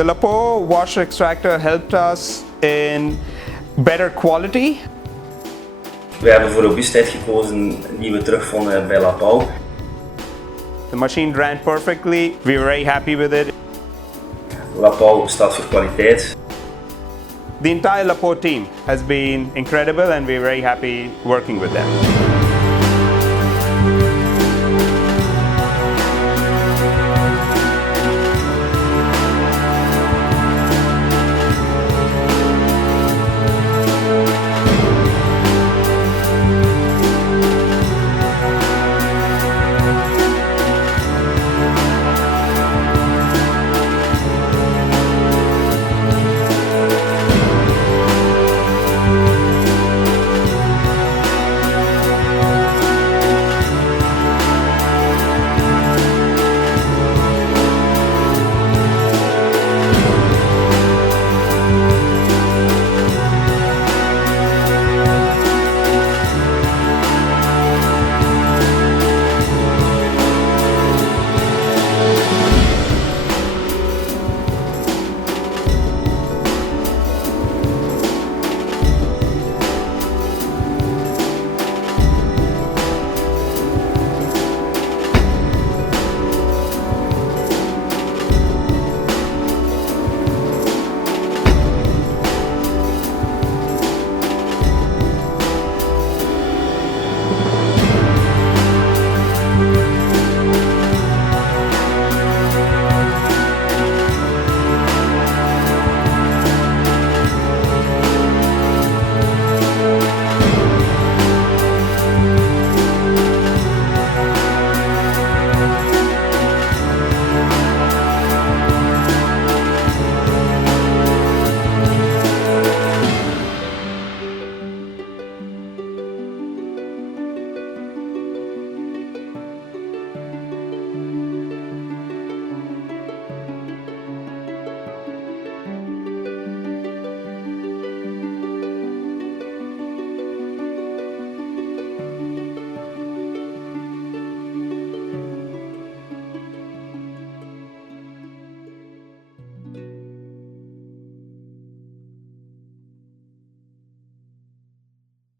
The Lapauw washer extractor helped us in better quality. We hebben voor robuustheid gekozen die we terugvonden bij Lapauw. The machine ran perfectly. We were very happy with it. Lapauw staat voor kwaliteit. The entire Lapauw team has been incredible and we're very happy working with them.